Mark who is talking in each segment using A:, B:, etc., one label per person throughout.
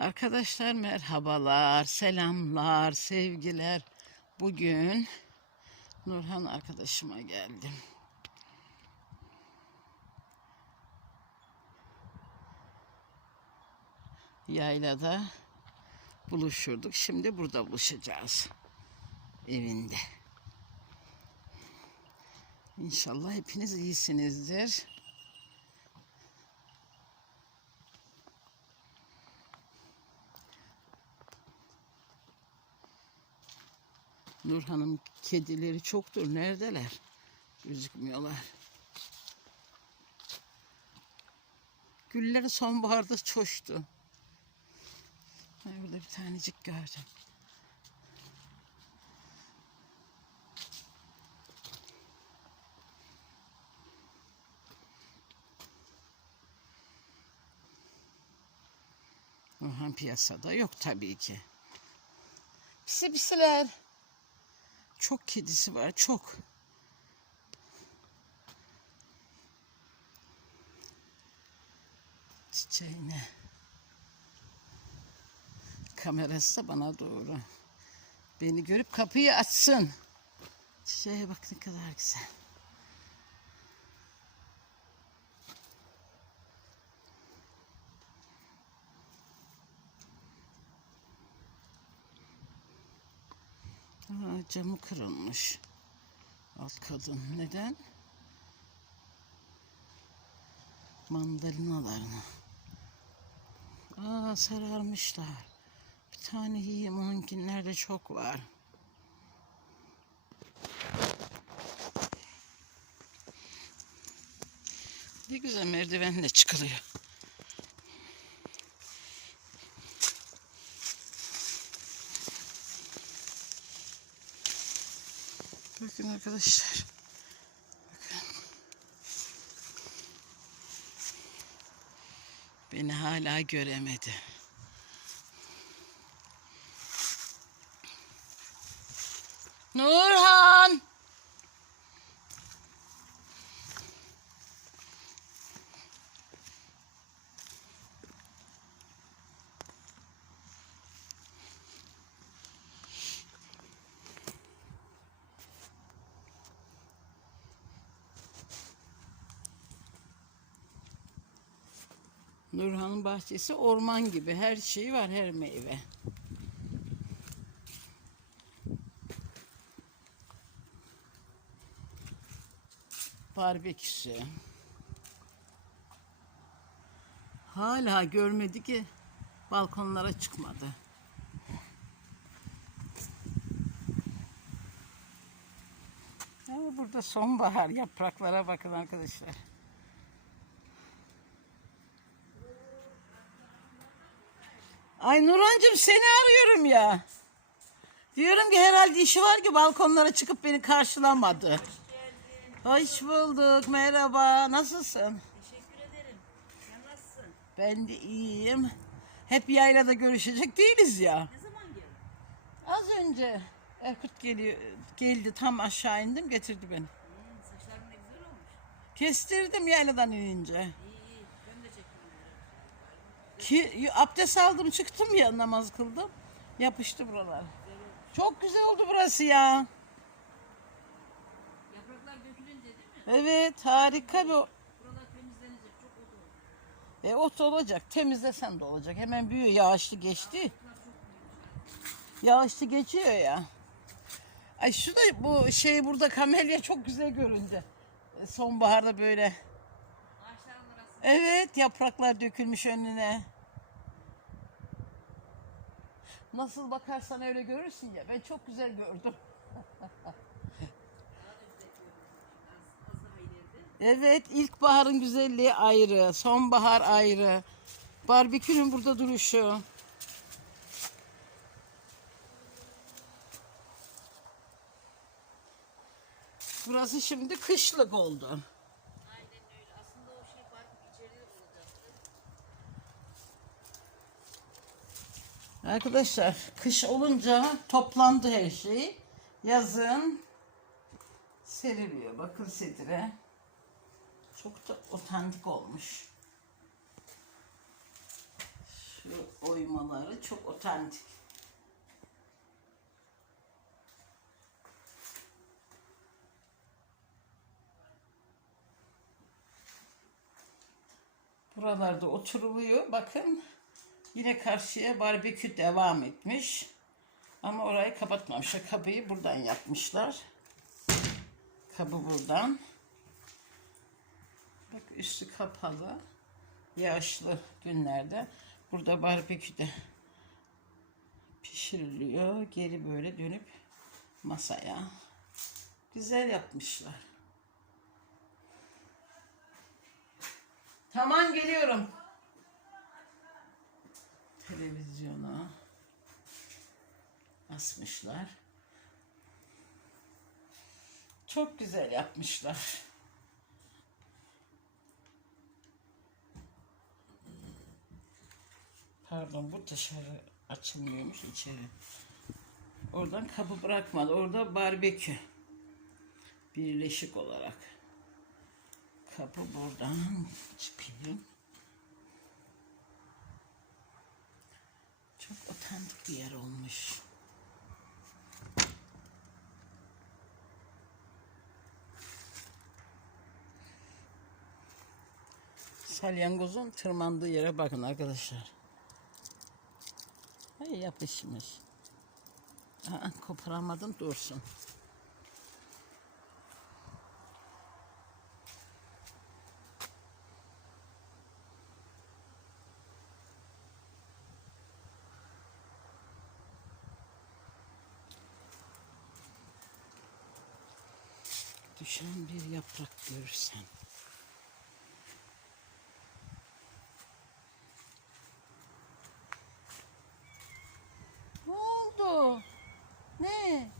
A: Arkadaşlar merhabalar, selamlar, sevgiler. Bugün Nurhan arkadaşıma geldim. Yaylada buluşurduk. Şimdi burada buluşacağız. Evinde. İnşallah hepiniz iyisinizdir. Nurhan'ın kedileri çoktur. Neredeler? Gözükmüyorlar. Güller sonbaharda çoştu. Ha, burada bir tanecik gördüm. Nurhan piyasada yok tabii ki. Pisi pisiler. Çok kedisi var, çok. Çiçeğine. Kamerası da bana doğru. Beni görüp kapıyı açsın. Çiçeğe bak ne kadar güzel. Aa, camı kırılmış. Alt kadın. Neden? Mandalinalarını. Aa sararmışlar. Bir tane yiyeyim onunkinlerde çok var. Ne güzel merdivenle çıkılıyor. Bakın arkadaşlar. Bakın. Beni hala göremedi. Nurhan! Nurhan'ın bahçesi orman gibi. Her şey var, her meyve. Barbeküsü. Hala görmedi ki balkonlara çıkmadı. Ama burada sonbahar yapraklara bakın arkadaşlar. Ay Nurhancığım seni arıyorum ya. Diyorum ki herhalde işi var ki balkonlara çıkıp beni karşılamadı. Hoş bulduk. Merhaba. Nasılsın?
B: Teşekkür ederim. Sen nasılsın?
A: Ben de iyiyim. Hep yaylada görüşecek değiliz ya.
B: Ne zaman geldin?
A: Az önce Erkut geliyor, geldi tam aşağı indim getirdi beni.
B: Hmm, saçların ne güzel olmuş.
A: Kestirdim yayladan inince.
B: İyi iyi. Ben de çektim.
A: Ki abdest aldım çıktım ya namaz kıldım. Yapıştı buralar. Çok güzel oldu burası ya.
B: Yapraklar dökülünce değil mi?
A: Evet harika bir
B: Buralar temizlenecek. Çok oldu.
A: E, ot olacak. Temizlesen de olacak. Hemen büyüyor. Yağışlı geçti. Yağışlı geçiyor ya. Ay şu da bu şey burada kamelya çok güzel göründü. E, Sonbaharda böyle. Evet yapraklar dökülmüş önüne. Nasıl bakarsan öyle görürsün ya. Ben çok güzel gördüm. Evet ilkbaharın güzelliği ayrı. Sonbahar ayrı. Barbekünün burada duruşu. Burası şimdi kışlık oldu.
B: Aynen öyle. Aslında o şey park içeride olacaktı.
A: Arkadaşlar kış olunca toplandı her şey. Yazın seriliyor. Bakın sedire. Çok da otantik olmuş. Şu oyma oymaları çok otantik. Buralarda oturuluyor. Bakın yine karşıya barbekü devam etmiş. Ama orayı kapatmamışlar. Kapıyı buradan yapmışlar. Kapı buradan. Bak üstü kapalı. Yağışlı günlerde. Burada barbeküde pişiriliyor. Geri böyle dönüp masaya. Güzel yapmışlar. Tamam geliyorum. Televizyona asmışlar. Çok güzel yapmışlar. Pardon bu dışarı açılmıyormuş içeri. Oradan kapı bırakmadı. Orada barbekü. Birleşik olarak. Kapı buradan çıkayım. Otantik bir yer olmuş. Salyangozun tırmandığı yere bakın arkadaşlar. Ay yapışmış. Aa, koparamadım dursun. Düşen bir yaprak görürsen. Ne oldu? Ne?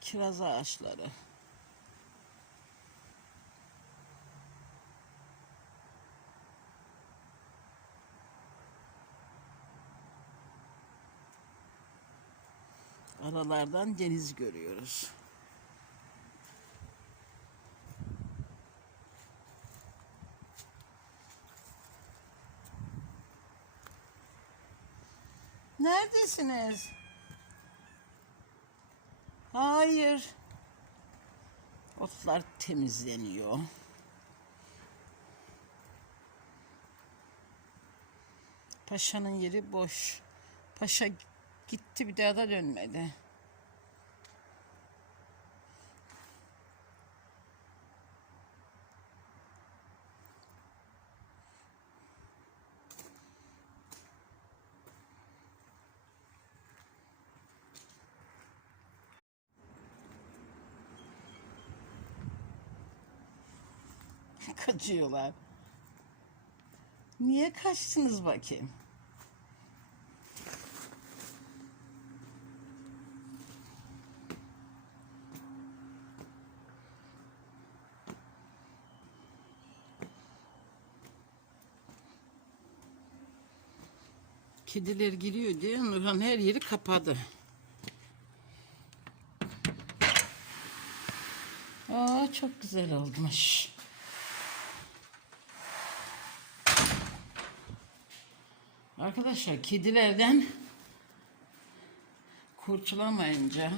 A: Kiraz ağaçları. Aralardan deniz görüyoruz. Neredesiniz? Hayır. Otlar temizleniyor. Paşa'nın yeri boş. Paşa gitti bir daha da dönmedi. Kaçıyorlar. Niye kaçtınız bakayım? Kediler giriyor diye Nurhan her yeri kapadı. Aa çok güzel olmuş. Arkadaşlar kedilerden kurtulamayınca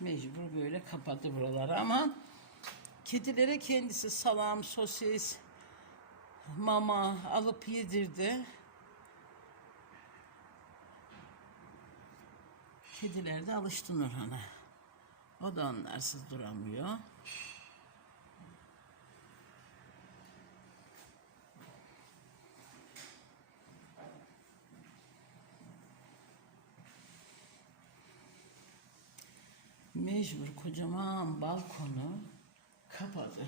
A: mecbur böyle kapattı buraları ama kedilere kendisi salam, sosis, mama alıp yedirdi. Kediler de alıştı Nurhan'a. O da onlarsız duramıyor. Mecbur kocaman balkonu kapadı.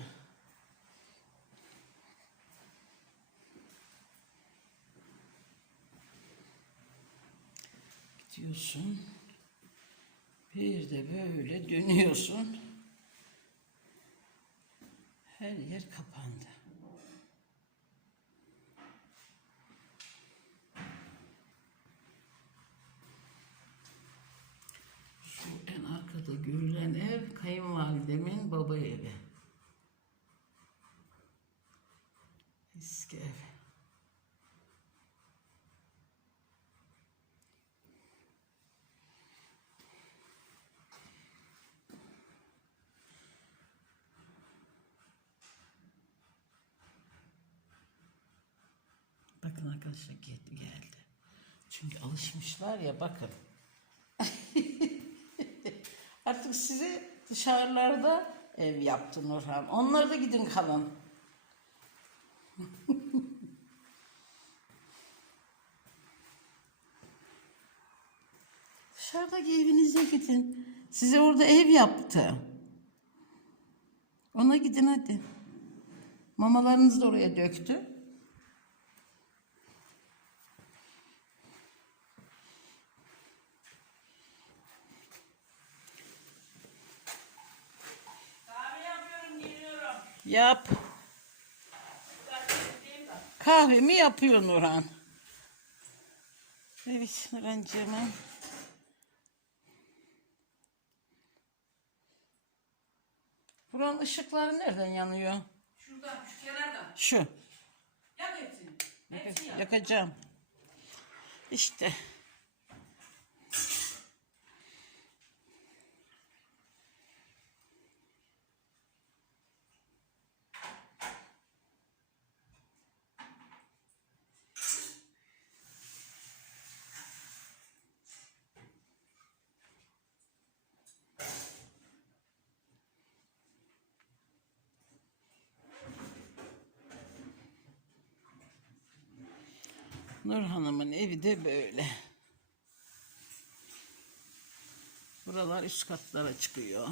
A: Gidiyorsun. Bir de böyle dönüyorsun. Her yer kapandı. Şu en arka Şurada görülen ev kayınvalidemin baba evi. Eski ev. Bakın arkadaşlar geldi. Çünkü alışmışlar ya bakın. Artık size dışarılarda ev yaptı Nurhan. Onları da gidin kalın. Dışarıdaki evinize gidin. Size orada ev yaptı. Ona gidin hadi. Mamalarınızı da oraya döktü. Yap. Kahvemi yapıyor Nurhan. Evet Nurhancığım. Buranın ışıkları nereden yanıyor?
B: Şuradan şu kenardan.
A: Şu.
B: Yak hepsini. Hepsini yak.
A: Yakacağım. İşte. Nur Hanım'ın evi de böyle. Buralar üst katlara çıkıyor.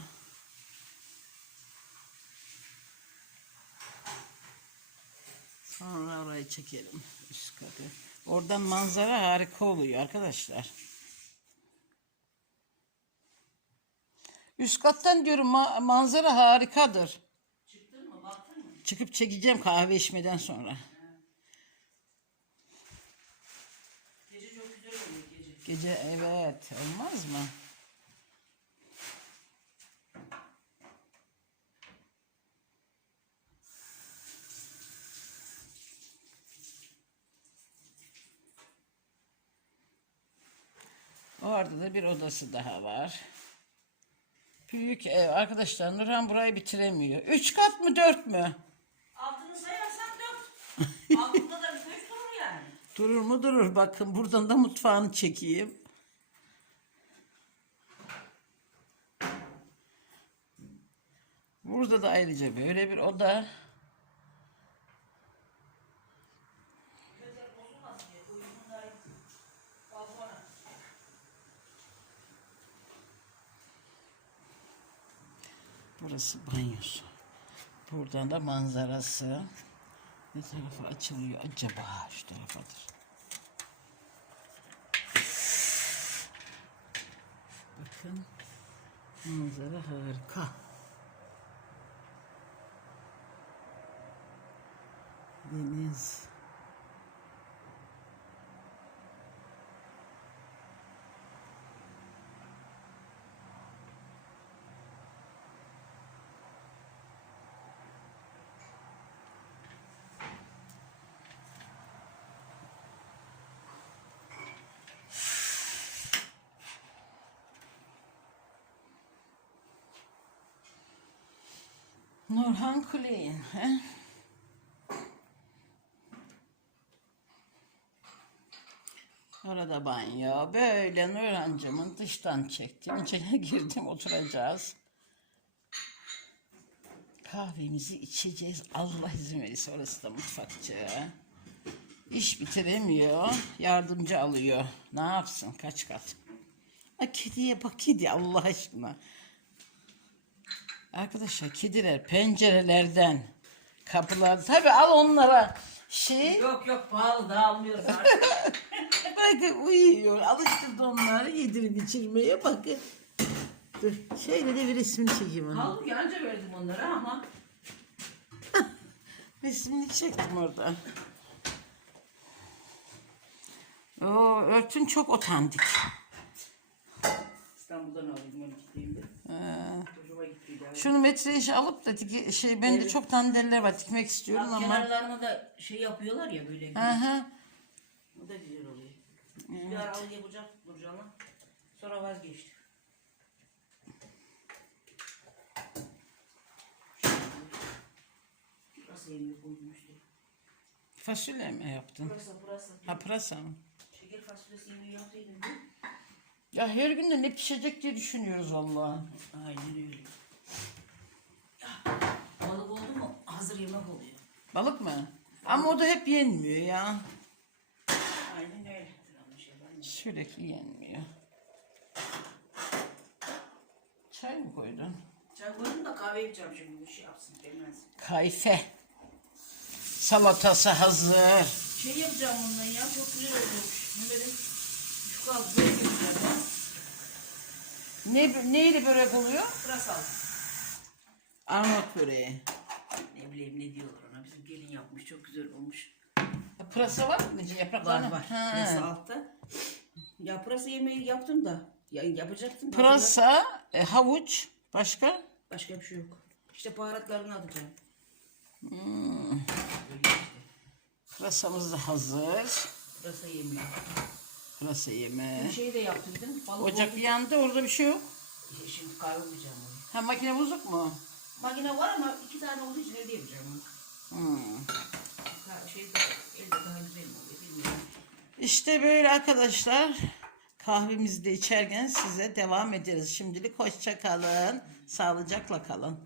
A: Sonra orayı çekelim üst katı. Oradan manzara harika oluyor arkadaşlar. Üst kattan diyorum ma- manzara harikadır.
B: Çıktın mı? Baktın mı?
A: Çıkıp çekeceğim kahve içmeden sonra.
B: Gece çok güzel oluyor gece.
A: Evet olmaz mı? Orada da bir odası daha var. Büyük ev. Arkadaşlar Nurhan burayı bitiremiyor. Üç kat mı dört mü?
B: Altını sayarsan dört. Altında da bir köşk durur yani.
A: Durur mu durur. Bakın buradan da mutfağını çekeyim. Burada da ayrıca böyle bir oda. Burası banyosu. Buradan da manzarası. Ne tarafa açılıyor acaba? Şu tarafadır. Bakın. Manzara harika. Deniz. Nurhan Kuleyin. He? Orada banyo. Böyle Nurhancığımın dıştan çektim. İçine girdim oturacağız. Kahvemizi içeceğiz. Allah izin verirse orası da mutfakçı. İş bitiremiyor. Yardımcı alıyor. Ne yapsın kaç kat. Ha, kediye bak kedi Allah aşkına. Arkadaşlar kediler pencerelerden kapılar. Tabi al onlara. Şey.
B: Yok yok pahalı da almıyoruz artık.
A: bakın uyuyor. Alıştırdı onları yedirip içirmeye. Bakın. Dur şöyle de bir resmini çekeyim onu
B: Pahalı yanca verdim onlara ama.
A: Resmini çektim orada. O örtün çok otantik.
B: İstanbul'dan aldım 12'deyim de. Ya.
A: Şunu metre işi alıp da dike, şey bende
B: Evet.
A: çok tandeller var dikmek istiyorum
B: Bak,
A: ama.
B: Kenarlarına da şey yapıyorlar ya böyle.
A: Hı hı.
B: Bu da güzel oluyor. Bir ara yapacak Nurcan'la. Sonra vazgeçtik. Burası yemeği koydum işte.
A: Fasulye mi yaptın?
B: Burası burası.
A: Ha pırasa mı?
B: Şeker fasulyesi yemeği yaptıydım. değil mi?
A: Ya her gün de ne pişecek diye düşünüyoruz valla.
B: Aynen öyle. Balık oldu mu hazır yemek oluyor.
A: Balık mı? Ama o da hep yenmiyor ya.
B: Aynen öyle.
A: Sürekli yenmiyor. Çay mı koydun?
B: Çay koydum da kahve yapacağım şimdi. Bir şey yapsın gelmez.
A: Kayfe. Salatası hazır.
B: Şey yapacağım bundan ya çok güzel olmuş. Ne dedim? Böyle yapacağım ya.
A: Ne, neyle börek oluyor?
B: Pırasal.
A: Arnavut böreği.
B: Ne bileyim ne diyorlar ona. Bizim gelin yapmış çok güzel olmuş.
A: Ha, Pırasa var mı? Nece
B: Var
A: yapraklarını?
B: var.
A: Ha.
B: Pırasa altta. Ya pırasa yemeği yaptım da. Ya yapacaktım. da
A: Pırasa, e, havuç, başka?
B: Başka bir şey yok. İşte baharatlarını atacağım.
A: Hmm.
B: Öyle işte.
A: Pırasamız da hazır.
B: Pırasa yemeği.
A: Pırasa yeme.
B: Bir şey de yaptıydım. Balık
A: Ocak
B: oldu.
A: yandı orada bir şey yok.
B: İşte Şimdi kavrulacağım onu.
A: Ha makine bozuk mu?
B: Makine var ama iki tane olduğu için evde yapacağım onu.
A: Hmm.
B: Şey de, elde daha güzel mi oluyor bilmiyorum.
A: İşte böyle arkadaşlar. Kahvemizi de içerken size devam ederiz. Şimdilik hoşça kalın. Sağlıcakla kalın.